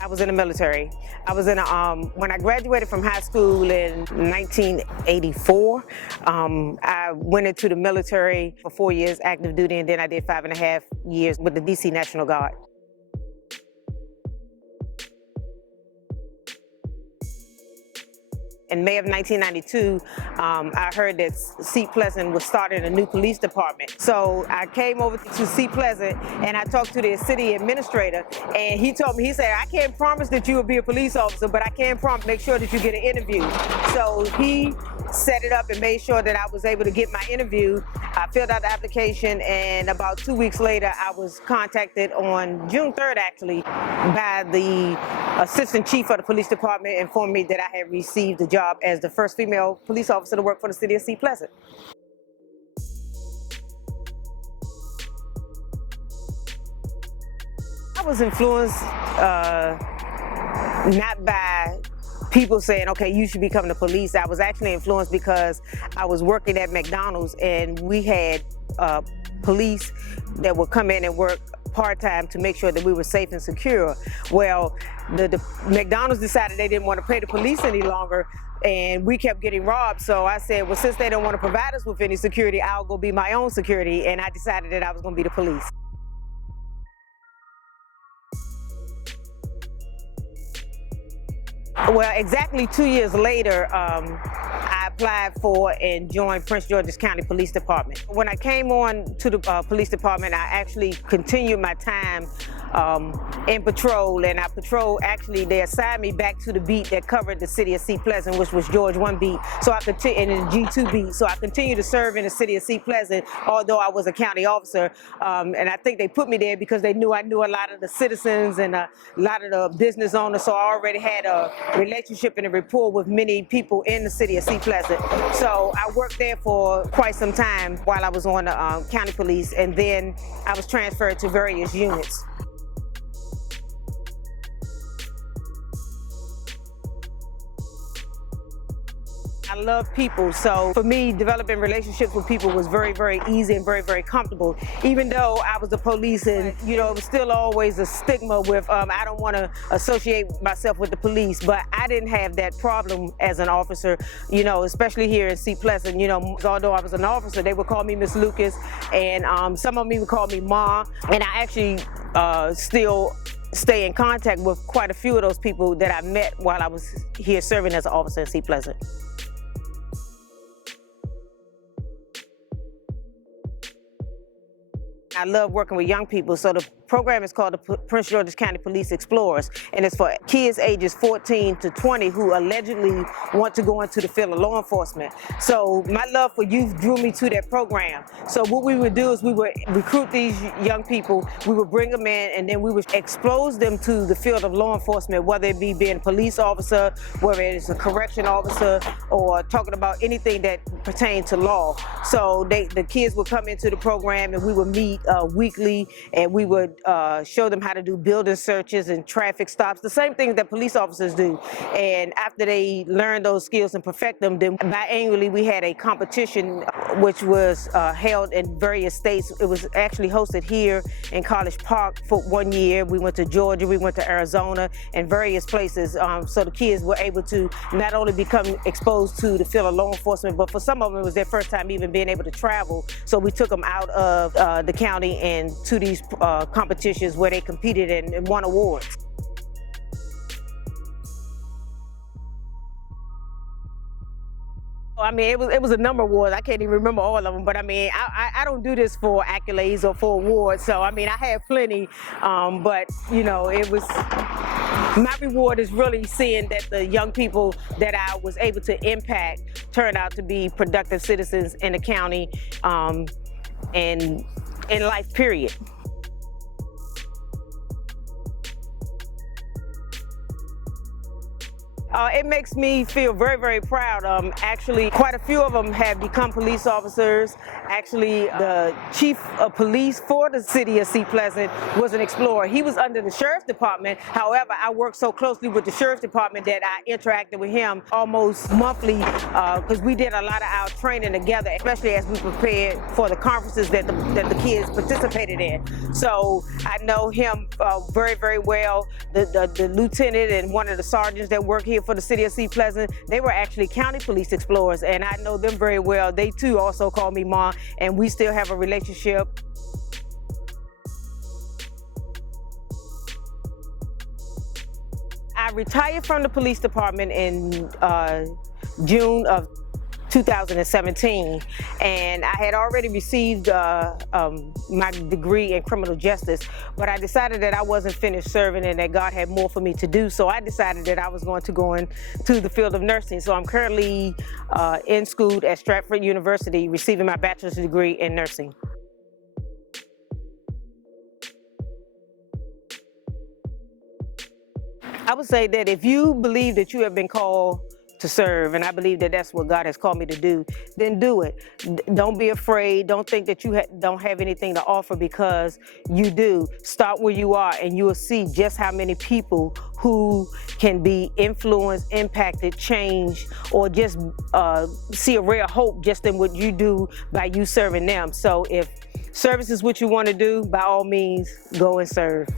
I was in the military. I was in when I graduated from high school in 1984, I went into the military for 4 years active duty, and then I did 5.5 years with the DC National Guard. In May of 1992, I heard that Seat Pleasant was starting a new police department. So I came over to Seat Pleasant and I talked to the city administrator, and he told me, he said, I can't promise that you will be a police officer, but I can promise make sure that you get an interview. So he set it up and made sure that I was able to get my interview. I filled out the application, and about 2 weeks later, I was contacted on June 3rd, actually, by the assistant chief of the police department, informed me that I had received the job as the first female police officer to work for the city of Seat Pleasant. I was influenced not by people saying, okay, you should become the police. I was actually influenced because I was working at McDonald's, and we had police that would come in and work part-time to make sure that we were safe and secure. Well, the McDonald's decided they didn't want to pay the police any longer, and we kept getting robbed. So I said, well, since they don't want to provide us with any security, I'll go be my own security, and I decided that I was going to be the police. Well, exactly 2 years later, I applied for and joined Prince George's County Police Department. When I came on to the police department, I actually continued my time in patrol, and I patrolled, actually they assigned me back to the beat that covered the city of Seat Pleasant, which was George 1 beat, so I continued in the G2 beat. So I continued to serve in the city of Seat Pleasant, although I was a county officer, and I think they put me there because they knew I knew a lot of the citizens and a lot of the business owners, so I already had a relationship and a rapport with many people in the city of Seat Pleasant. So I worked there for quite some time while I was on the county police, and then I was transferred to various units. I love people, so for me, developing relationships with people was very, very easy and very, very comfortable. Even though I was the police, and you know, it was still always a stigma with I don't want to associate myself with the police, but I didn't have that problem as an officer, you know, especially here in Seat Pleasant. You know, although I was an officer, they would call me Miss Lucas, and some of them even called me Ma, and I actually still stay in contact with quite a few of those people that I met while I was here serving as an officer in Seat Pleasant. I love working with young people, so the program is called the Prince George's County Police Explorers, and it's for kids ages 14 to 20 who allegedly want to go into the field of law enforcement. So my love for youth drew me to that program. So what we would do is we would recruit these young people, we would bring them in, and then we would expose them to the field of law enforcement, whether it be being a police officer, whether it's a correction officer, or talking about anything that pertains to law. So the kids would come into the program, and we would meet weekly, and we would show them how to do building searches and traffic stops, the same things that police officers do. And after they learn those skills and perfect them, then biannually we had a competition which was held in various states. It was actually hosted here in College Park for 1 year. We went to Georgia, we went to Arizona, and various places. So the kids were able to not only become exposed to the field of law enforcement, but for some of them it was their first time even being able to travel. So we took them out of the county and to these competitions where they competed and won awards. I mean, it was a number of awards. I can't even remember all of them, but I mean, I don't do this for accolades or for awards. So I mean, I had plenty, but you know, it was My reward is really seeing that the young people that I was able to impact turn out to be productive citizens in the county and in life, period. It makes me feel very, very proud. Actually, quite a few of them have become police officers. Actually, the chief of police for the city of Seat Pleasant was an explorer. He was under the sheriff's department. However, I worked so closely with the sheriff's department that I interacted with him almost monthly because we did a lot of our training together, especially as we prepared for the conferences that the kids participated in. So I know him very, very well. The lieutenant and one of the sergeants that work here for the city of Seat Pleasant, they were actually county police explorers, and I know them very well. They too also call me Mom, and we still have a relationship. I retired from the police department in June of 2017, and I had already received my degree in criminal justice, but I decided that I wasn't finished serving and that God had more for me to do, so I decided that I was going to go into the field of nursing. So I'm currently in school at Stratford University receiving my bachelor's degree in nursing. I would say that if you believe that you have been called to serve, and I believe that that's what God has called me to do, then do it. Don't be afraid. Don't think that you don't have anything to offer, because you do. Start where you are, and you will see just how many people who can be influenced, impacted, changed, or just see a ray of hope just in what you do by you serving them. So if service is what you want to do, by all means, go and serve.